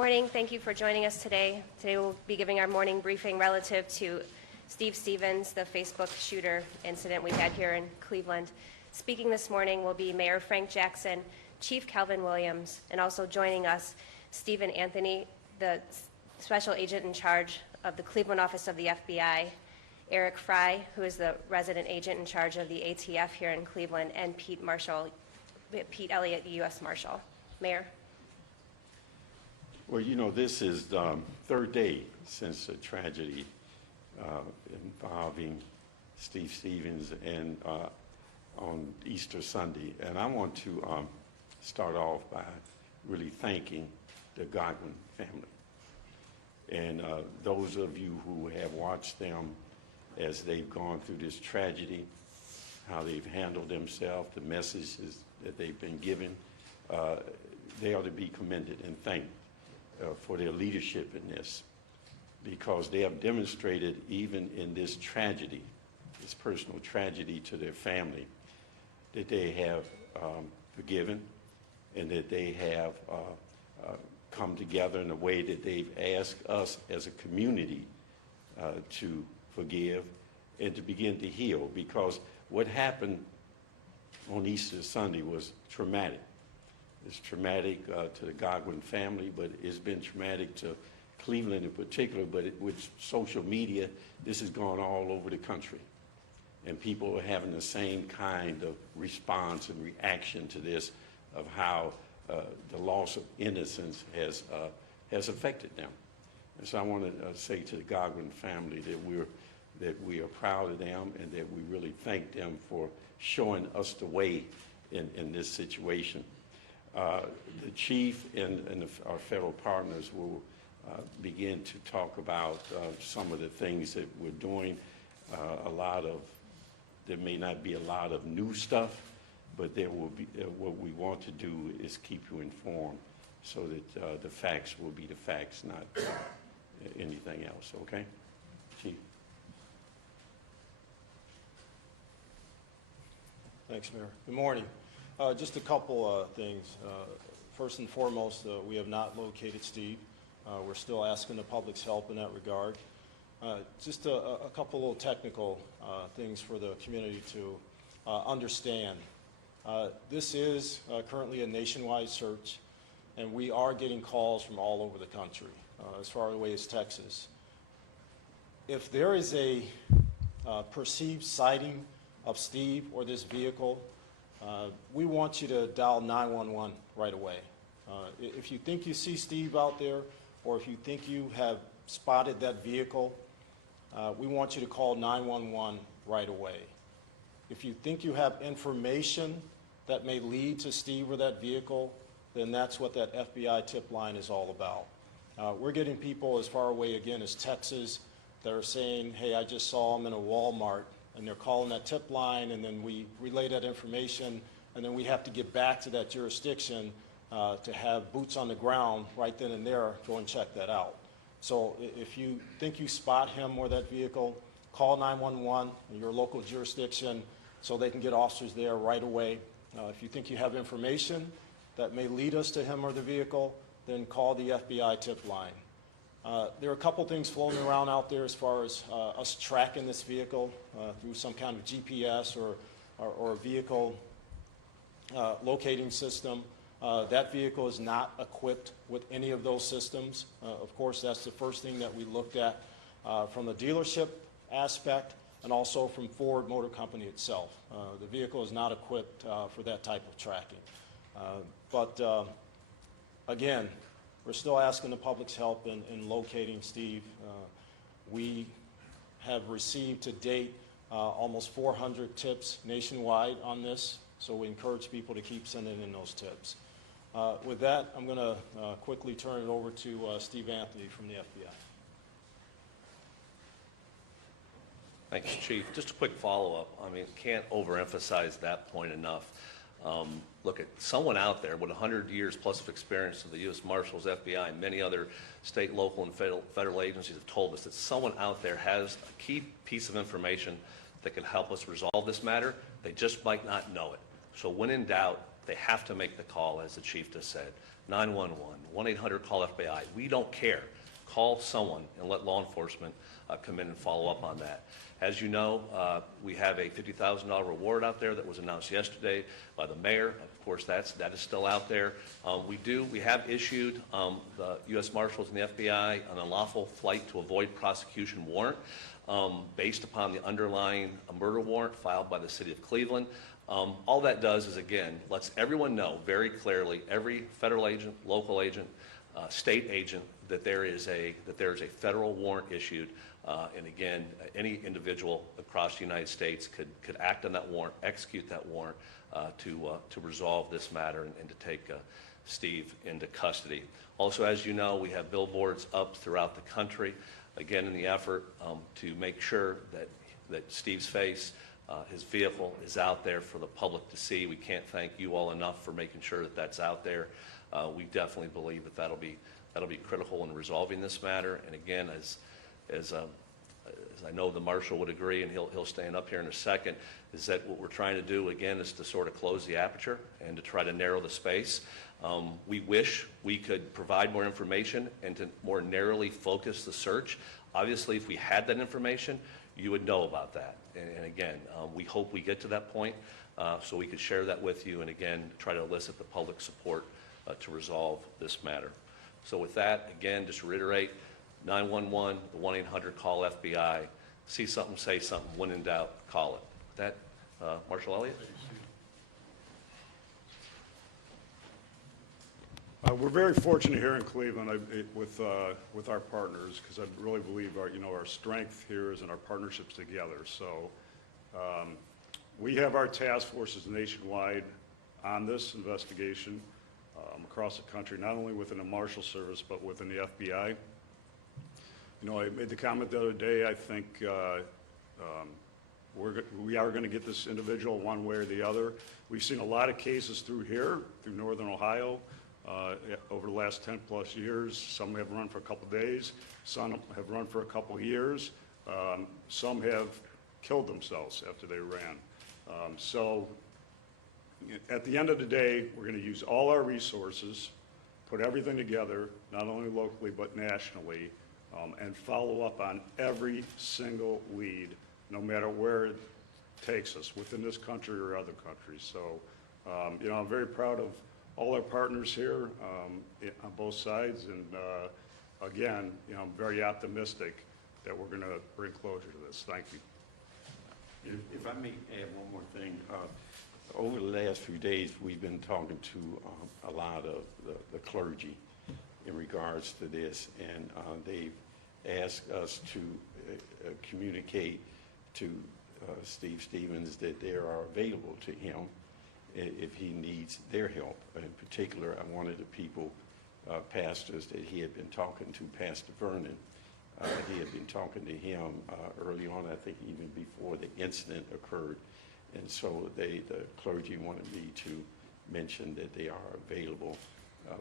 morning. Thank you for joining us today. Today we'll be giving our morning briefing relative to Steve Stevens, the Facebook shooter incident we had here in Cleveland. Speaking this morning will be Mayor Frank Jackson, Chief Calvin Williams, and also joining us, Stephen Anthony, the Special Agent in charge of the Cleveland office of the FBI, Eric Fry, who is the resident agent in charge of the ATF here in Cleveland, and Pete Elliott, the U.S. Marshal. Mayor. Well, you know, this is the third day since a tragedy involving Steve Stevens and on Easter Sunday. And I want to start off by really thanking the Godwin family. And those of you who have watched them as they've gone through this tragedy, how they've handled themselves, the messages that they've been given, they ought to be commended and thanked for their leadership in this, because they have demonstrated, even in this tragedy, this personal tragedy to their family, that they have forgiven and that they have come together in a way that they've asked us as a community to forgive and to begin to heal, because what happened on Easter Sunday was traumatic. It's traumatic to the Godwin family, but it's been traumatic to Cleveland in particular. But with social media, this has gone all over the country. And people are having the same kind of response and reaction to this, of how the loss of innocence has affected them. And so I want to say to the Godwin family that we are proud of them and that we really thank them for showing us the way in this situation. The chief and our federal partners will begin to talk about some of the things that we're doing. There may not be a lot of new stuff, but there will be. What we want to do is keep you informed, so that the facts will be the facts, not anything else. Okay, Chief. Thanks, Mayor. Good morning. Just a couple things. First and foremost, we have not located Steve. We're still asking the public's help in that regard. Just a couple little technical things for the community to understand. This is currently a nationwide search, and we are getting calls from all over the country, as far away as Texas. If there is a perceived sighting of Steve or this vehicle, we want you to dial 911 right away. If you think you see Steve out there, or if you think you have spotted that vehicle, we want you to call 911 right away. If you think you have information that may lead to Steve or that vehicle, then that's what that FBI tip line is all about. We're getting people as far away, again, as Texas that are saying, hey, I just saw him in a Walmart, and they're calling that tip line, and then we relay that information, and then we have to get back to that jurisdiction to have boots on the ground right then and there, go and check that out. So if you think you spot him or that vehicle, call 911 in your local jurisdiction so they can get officers there right away. If you think you have information that may lead us to him or the vehicle, then call the FBI tip line. There are a couple things floating around out there as far as us tracking this vehicle through some kind of GPS or vehicle locating system. That vehicle is not equipped with any of those systems. Of course, that's the first thing that we looked at from the dealership aspect and also from Ford Motor Company itself. The vehicle is not equipped for that type of tracking. But again, we're still asking the public's help in locating Steve. We have received to date almost 400 tips nationwide on this, so we encourage people to keep sending in those tips. With that, I'm going to quickly turn it over to Steve Anthony from the FBI. Thanks, Chief. Just a quick follow-up. I mean, can't overemphasize that point enough. Look, at someone out there with 100 years plus of experience of the U.S. Marshals, FBI, and many other state, local, and federal agencies have told us that someone out there has a key piece of information that can help us resolve this matter. They just might not know it. So when in doubt, they have to make the call, as the Chief just said. 911, 1-800-CALL-FBI. We don't care. Call someone and let law enforcement come in and follow up on that. As you know, we have a $50,000 reward out there that was announced yesterday by the mayor. Of course, that is still out there. We have issued the U.S. Marshals and the FBI an unlawful flight to avoid prosecution warrant based upon the underlying murder warrant filed by the city of Cleveland. All that does is, again, lets everyone know very clearly, every federal agent, local agent, state agent, that there is a federal warrant issued, and again, any individual across the United States could act on that warrant, execute that warrant to resolve this matter and to take Steve into custody. Also, as you know, we have billboards up throughout the country, again in the effort to make sure that Steve's face, his vehicle, is out there for the public to see. We can't thank you all enough for making sure that that's out there. We definitely believe that that'll be critical in resolving this matter. And again, as I know the marshal would agree, and he'll stand up here in a second, is that what we're trying to do again is to sort of close the aperture and to try to narrow the space. We wish we could provide more information and to more narrowly focus the search. Obviously, if we had that information, you would know about that. And again, we hope we get to that point so we could share that with you and again try to elicit the public support to resolve this matter. So with that, again, just reiterate, 911, the 1-800-CALL-FBI. See something, say something. When in doubt, call it. With that, Marshal Elliott. We're very fortunate here in Cleveland with our partners, because I really believe our strength here is in our partnerships together. So we have our task forces nationwide on this investigation across the country, not only within the Marshal Service but within the FBI. I made the comment the other day. I think we are going to get this individual one way or the other. We've seen a lot of cases through Northern Ohio. Over the last 10 plus years. Some have run for a couple days, some have run for a couple years, some have killed themselves after they ran. So at the end of the day, we're going to use all our resources, put everything together, not only locally but nationally, and follow up on every single lead, no matter where it takes us, within this country or other countries. So I'm very proud of all our partners here on both sides, and again, I'm very optimistic that we're going to bring closure to this. Thank you. If I may add one more thing, over the last few days, we've been talking to a lot of the clergy in regards to this, and they've asked us to communicate to Steve Stevens that they are available to him if he needs their help. In particular, one of the people, pastors that he had been talking to, Pastor Vernon, he had been talking to him early on, I think even before the incident occurred. And so the clergy wanted me to mention that they are available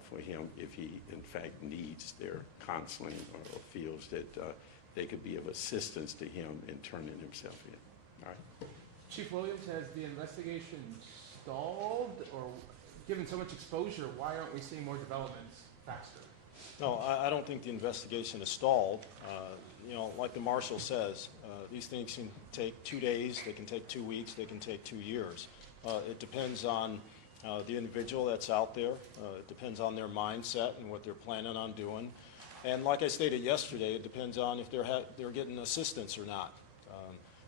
for him if he, in fact, needs their counseling or feels that they could be of assistance to him in turning himself in. All right. Chief Williams, has the investigation stalled, or given so much exposure, why aren't we seeing more developments faster? No, I don't think the investigation is stalled. Like the marshal says, these things can take 2 days, they can take 2 weeks, they can take 2 years. It depends on the individual that's out there. It depends on their mindset and what they're planning on doing. And like I stated yesterday, it depends on if they're getting assistance or not.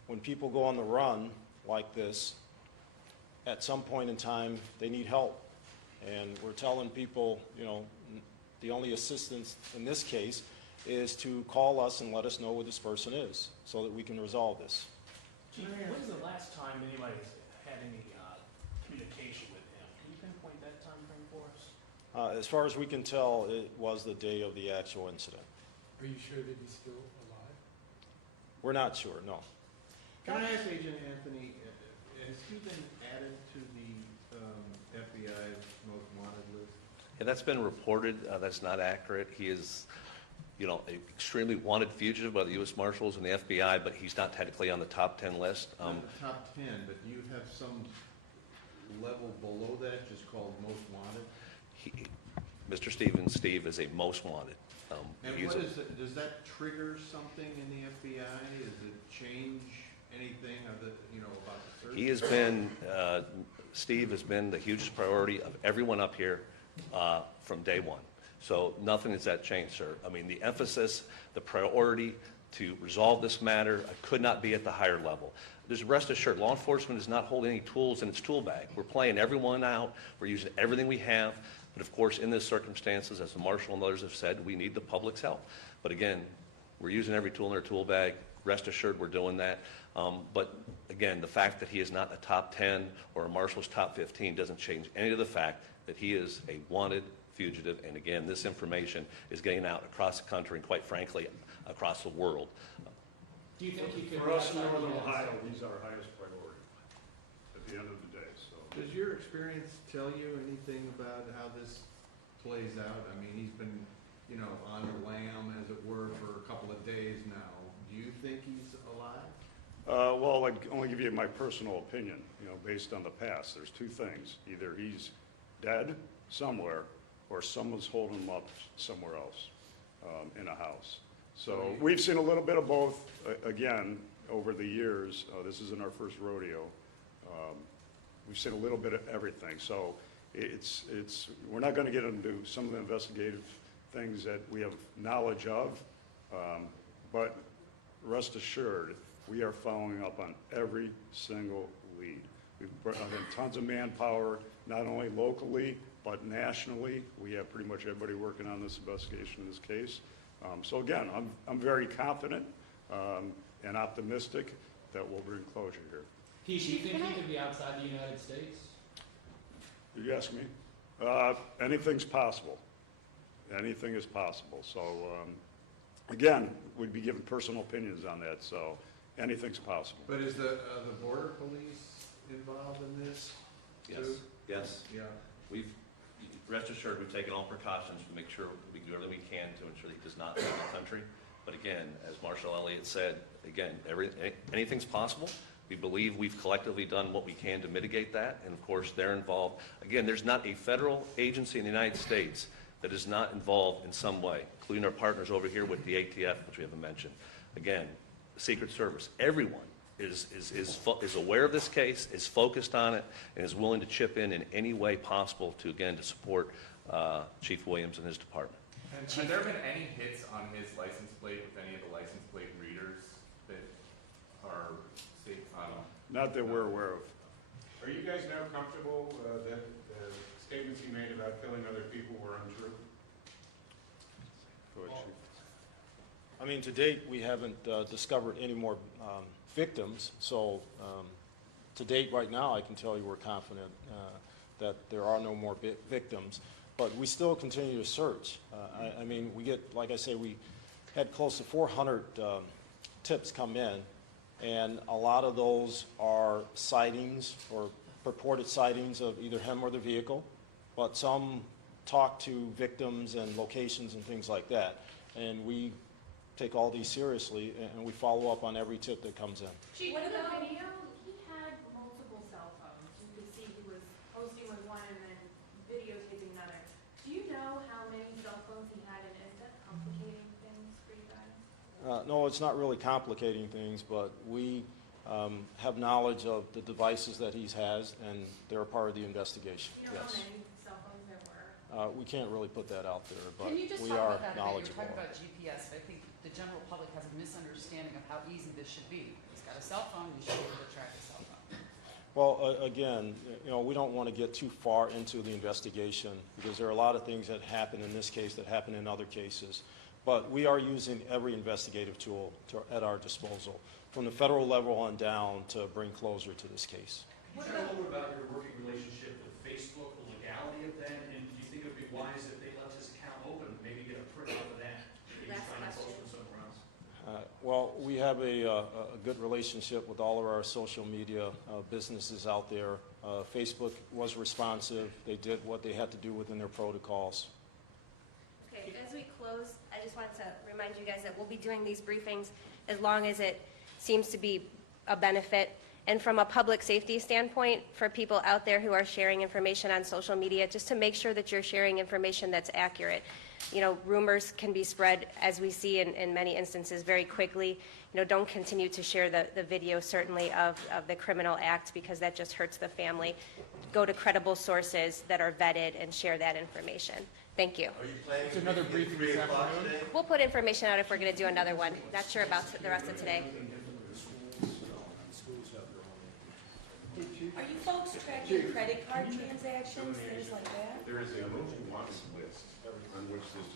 When people go on the run like this, at some point in time, they need help. And we're telling people, the only assistance in this case is to call us and let us know where this person is so that we can resolve this. Chief, when's the last time anybody's had any communication with him? Can you pinpoint that time frame for us? As far as we can tell, it was the day of the actual incident. Are you sure that he's still alive? We're not sure, no. Can I ask Agent Anthony, has he been added to the FBI's most wanted list? Yeah, that's been reported. That's not accurate. He is, an extremely wanted fugitive by the U.S. Marshals and the FBI, but he's not technically on the top 10 list. Not the top 10, but do you have some level below that, just called most wanted? Mr. Stevens, Steve, is a most wanted. And He's what a- is it, does that trigger something in the FBI? Does it change anything of the, about the search? He has been, Steve has been the hugest priority of everyone up here from day one. So nothing has that changed, sir. I mean, the emphasis, the priority to resolve this matter could not be at the higher level. Just rest assured, law enforcement is not holding any tools in its tool bag. We're playing everyone out. We're using everything we have. But of course, in this circumstances, as the marshal and others have said, we need the public's help. But again, we're using every tool in our tool bag. Rest assured we're doing that. But again, the fact that he is not a top 10 or a marshal's top 15 doesn't change any of the fact that he is a wanted fugitive. And again, this information is getting out across the country and quite frankly, across the world. Do you think he could? For us in Northern Ohio, he's our highest priority at the end of the day, so. Does your experience tell you anything about how this plays out? I mean, he's been, on the lam, as it were, for a couple of days now. Do you think he's alive? Well, I'd only give you my personal opinion, based on the past. There's two things. Either he's dead somewhere, or someone's holding him up somewhere else in a house. So we've seen a little bit of both, again, over the years. This isn't our first rodeo. We've seen a little bit of everything. So we're not going to get into some of the investigative things that we have knowledge of, but rest assured, we are following up on every single lead. We've brought in tons of manpower, not only locally, but nationally. We have pretty much everybody working on this investigation in this case. So again, I'm very confident and optimistic that we'll bring closure here. Do you think he could be outside the United States? You ask me? Anything's possible. Anything is possible. So again, we'd be giving personal opinions on that, so anything's possible. But is the border police involved in this? Yes, too? yes. Yeah. Rest assured, we've taken all precautions to make sure we do everything we can to ensure that he does not leave the country. But again, as Marshal Elliott said, again, anything's possible. We believe we've collectively done what we can to mitigate that, and of course, they're involved. Again, there's not a federal agency in the United States that is not involved in some way, including our partners over here with the ATF, which we haven't mentioned. Again, Secret Service, everyone is aware of this case, is focused on it, and is willing to chip in any way possible to, again, to support Chief Williams and his department. And have there been any hits on his license plate with any of the license plate readers that are safe? Not that we're aware of. Are you guys now comfortable that the statements he made about killing other people were untrue? Go ahead, Chief. I mean, to date, we haven't discovered any more victims. So to date, right now, I can tell you we're confident that there are no more victims. But we still continue to search. I mean, we get, like I say, we had close to 400 tips come in, and a lot of those are sightings or purported sightings of either him or the vehicle, but some talk to victims and locations and things like that. And we take all these seriously, and we follow up on every tip that comes in. Chief, in the video, he had multiple cell phones. You could see he was posting with one and then videotaping another. Do you know how many cell phones he had, and is that complicating things for you guys? No, it's not really complicating things, but we have knowledge of the devices that he has, and they're a part of the investigation. Do you know Yes. how many cell phones there were? We can't really put that out there, but Can you just we talk are about that a bit? You're knowledgeable. talking about GPS. I think the general public has a misunderstanding of how easy this should be. He's got a cell phone, you should be able to track a cell phone. Well, again, we don't want to get too far into the investigation because there are a lot of things that happen in this case that happen in other cases. But we are using every investigative tool at our disposal, from the federal level on down, to bring closure to this case. Can you share a little bit about your working relationship with Facebook, the legality of that, and do you think it would be wise if they left his account open, maybe get a printout of that? Maybe Last trying to post question. from somewhere else? Well, we have a good relationship with all of our social media businesses out there. Facebook was responsive. They did what they had to do within their protocols. Okay, as we close, I just wanted to remind you guys that we'll be doing these briefings as long as it seems to be a benefit And from a public safety standpoint, for people out there who are sharing information on social media, just to make sure that you're sharing information that's accurate. You know, rumors can be spread, as we see in many instances, very quickly. You know, don't continue to share the video, certainly, of the criminal act, because that just hurts the family. Go to credible sources that are vetted and share that information. Thank you. It's another briefing this afternoon. We'll put information out if we're going to do another one. Not sure about the rest of today. Are you folks tracking credit card transactions, things like that? There is a moving watch list on which this